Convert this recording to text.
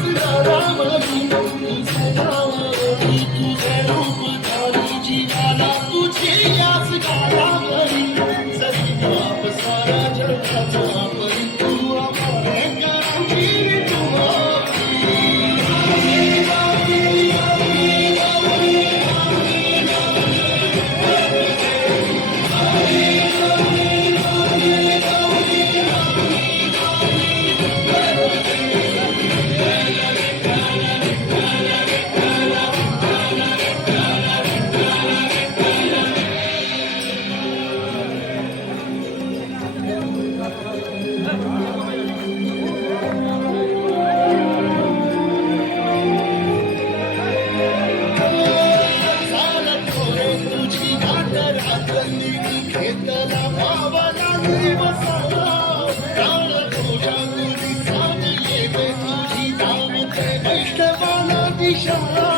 I'm a कृष्ठ दिशा